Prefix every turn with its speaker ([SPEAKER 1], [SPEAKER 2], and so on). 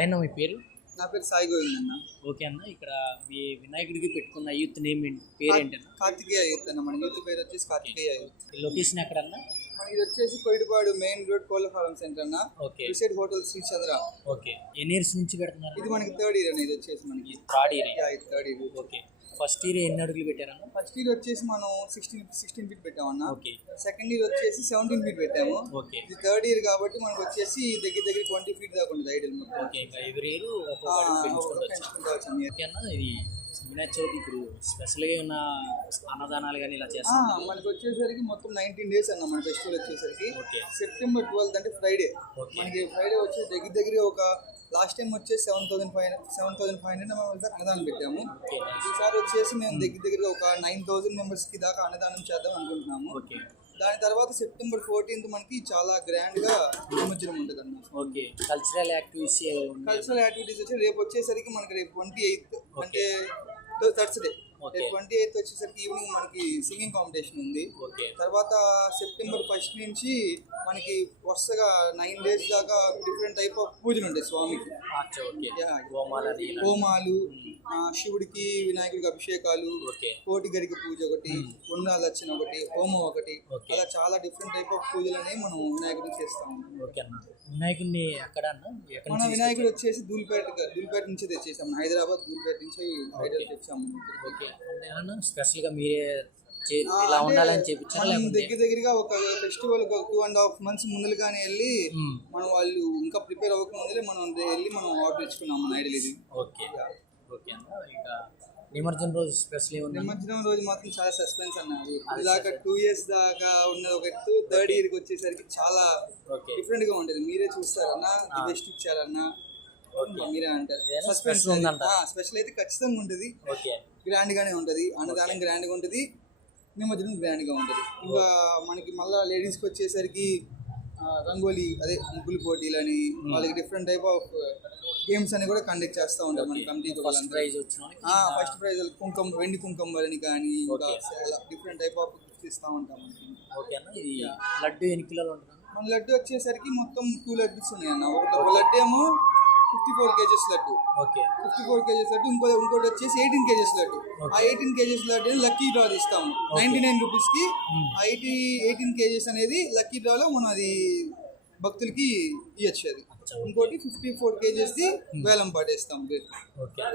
[SPEAKER 1] ఆయన మీ పేరు?
[SPEAKER 2] నా పేరు సాయి గోవింద్ అన్న.
[SPEAKER 1] ఓకే అన్న ఇక్కడ మీ వినాయకుడికి పెట్టుకున్న యూత్ నేమ్ ఏంటి? పేరు ఏంటన్నా
[SPEAKER 2] కార్తికేయ యూత్ అన్న. మన యూత్ పేరు వచ్చేసి కార్తికేయ యూత్.
[SPEAKER 1] లొకేషన్ ఎక్కడన్నా?
[SPEAKER 2] మన ఇది వచ్చేసి కొయిటిపాడు మెయిన్ రోడ్ కోళ్ళ ఫారం సెంటర్ అన్న.
[SPEAKER 1] Okay.
[SPEAKER 2] Beside hotel Shri Chandra.
[SPEAKER 1] Okay. ఎన్ని ఇయర్స్ నుంచి పెడుతున్నారు?
[SPEAKER 2] ఇది మనకి థర్డ్ ఇయర్ అన్న ఇది వచ్చేసి మనకి.
[SPEAKER 1] Third year.
[SPEAKER 2] Third year.
[SPEAKER 1] Okay. First year ఎన్ని అడుగులు పెట్టారన్న?
[SPEAKER 2] ఫస్ట్ ఇయర్ వచ్చేసి మనం సిక్స్టీన్ సిక్స్టీన్ ఫీట్ పెట్టామన్న.
[SPEAKER 1] ఓకే.
[SPEAKER 2] సెకండ్ ఇయర్ వచ్చేసి సెవెంటీన్ ఫీట్ పెట్టాము.
[SPEAKER 1] ఓకే.
[SPEAKER 2] ఇది థర్డ్ ఇయర్ కాబట్టి మనకు వచ్చేసి దగ్గర దగ్గర ట్వంటీ ఫీట్ దాకా ఉంటుంది ఐడల్ మొత్తం.
[SPEAKER 1] ఓకే ఇంకా ఎవరి ఇయర్ పెంచుకుంటూ
[SPEAKER 2] వచ్చాము.
[SPEAKER 1] ఓకే అన్న ఇది వినాయక చవితి ఇప్పుడు స్పెషల్గా ఉన్న అన్నదానాలు కానీ ఇలా చేస్తాం
[SPEAKER 2] మనకి వచ్చేసరికి మొత్తం నైన్టీన్ డేస్ అన్న మన ఫెస్టివల్ వచ్చేసరికి. సెప్టెంబర్ ట్వెల్త్ అంటే ఫ్రైడే మనకి ఫ్రైడే వచ్చి దగ్గర దగ్గర ఒక లాస్ట్ టైం వచ్చేసి seven thousand five seven thousand five hundred members దాకా అన్నదానం పెట్టాము. ఈసారి వచ్చేసి మేము దగ్గర దగ్గర ఒక నైన్ థౌసండ్ మెంబర్స్కి దాకా అన్నదానం చేద్దాం అనుకుంటున్నాము. దాని తర్వాత సెప్టెంబర్ ఫోర్టీన్త్ మనకి చాలా గ్రాండ్గా నిమజ్జనం ఉంటుంది అన్న
[SPEAKER 1] okay cultural activities
[SPEAKER 2] cultural activities వచ్చి రేపు వచ్చేసరికి మనకి రేపు ట్వంటీ ఎయిత్ అంటే
[SPEAKER 1] that's
[SPEAKER 2] it. ట్వంటీ ఎయిత్ వచ్చేసరికి ఈవినింగ్ మనకి సింగింగ్ కాంపిటీషన్ ఉంది. తర్వాత సెప్టెంబర్ ఫస్ట్ నుంచి మనకి వరుసగా నైన్ డేస్ దాకా డిఫరెంట్ టైప్ ఆఫ్ పూజలు ఉంటాయి స్వామికి. హోమాలు ఆ, శివుడికి వినాయకుడికి అభిషేకాలు కోటి గరికి పూజ ఒకటి ఉండాలి వచ్చిన ఒకటి హోమం ఒకటి. అలా చాలా డిఫరెంట్ టైప్ ఆఫ్ పూజలు అనేవి మనం వినాయకుడికి చేస్తాం.
[SPEAKER 1] వినాయకుడిని ఎక్కడ
[SPEAKER 2] మన వినాయకుడు వచ్చేసి దూల్పేట దూల్పేట నుంచి తెచ్చేసాం. హైదరాబాద్ దూల్పేట నుంచి హైదరాబాద్ తెచ్చాము.
[SPEAKER 1] ఓకే అంటే ఏమన్నా స్పెషల్గా మీరే ఇలా ఉండాలని చెప్పించారా లేకుంటే?
[SPEAKER 2] దగ్గర దగ్గరగా ఒక ఫెస్టివల్ ఒక టూ అండ్ హాఫ్ మంత్స్ ముందుగానే వెళ్ళి. మనం వాళ్ళు ఇంకా ప్రిపేర్ అవ్వకముందే మనం వెళ్ళి మనం ఆర్డర్ ఇచ్చుకున్నాం మన ఐడియల్ ఇది.
[SPEAKER 1] ఓకే. ఓకే అన్న. ఇంకా నిమజ్జనం రోజు స్పెషల్ ఏముంది?
[SPEAKER 2] నిమజ్జనం రోజు మాత్రం చాలా సస్పెన్స్ అన్నది ఇలాగ టూ ఇయర్స్ దాకా ఉన్నది ఒక థర్డ్ ఇయర్కి వచ్చేసరికి చాలా
[SPEAKER 1] ఓకే.
[SPEAKER 2] డిఫరెంట్గా ఉంటది. మీరే చూస్తారన్నా బెస్ట్ ఇచ్చారన్నా. సస్పెన్స్. స్పెషల్ అయితే ఖచ్చితంగా ఉంటది. గ్రాండ్ గానే ఉంటది. అన్నదానం గ్రాండ్గా ఉంటది. నిమజ్జనం గ్రాండ్గా ఉంటది. ఇంకా మనకి మళ్ళా లేడీస్కి వచ్చేసరికి రంగోలీ అదే ముగ్గులు పోటీలని వాళ్ళకి డిఫరెంట్ టైప్ ఆఫ్ గేమ్స్ అని కూడా కండక్ట్ చేస్తూ ఉంటారు మన కమిటీ
[SPEAKER 1] ఫస్ట్ ప్రైజ్
[SPEAKER 2] ఫస్ట్ కుంకుమ వెండి కుంకుమని కానీ ఇంకా
[SPEAKER 1] Okay.
[SPEAKER 2] Different type of gifts ఇస్తూ ఉంటాం మనకి.
[SPEAKER 1] లడ్డు ఎన్ని కిలోలు ఉంటుంది
[SPEAKER 2] మన లడ్డు వచ్చేసరికి మొత్తం టూ లడ్డూస్ ఉన్నాయి అన్న ఒక లడ్డు ఏమో fifty four kgs laddu.
[SPEAKER 1] Okay.
[SPEAKER 2] Fifty four kgs laddu ఇంకో ఇంకోటి వచ్చేసి ఎయిటీన్ కేజెస్ లడ్డు. ఆ eighteen kgs laddu lucky draw ఇస్తాము నైన్టీ నైన్ రూపీస్కి ఆ ఎయిటీ ఎయిటీన్ కేజెస్ అనేది లక్కీ డ్రాలో మనం అది భక్తులకి ఇవ్వచ్చు అది ఇంకోటి ఫిఫ్టీ ఫోర్ కేజెస్ ది వేలం పాటేస్తాం.
[SPEAKER 1] ఓకే.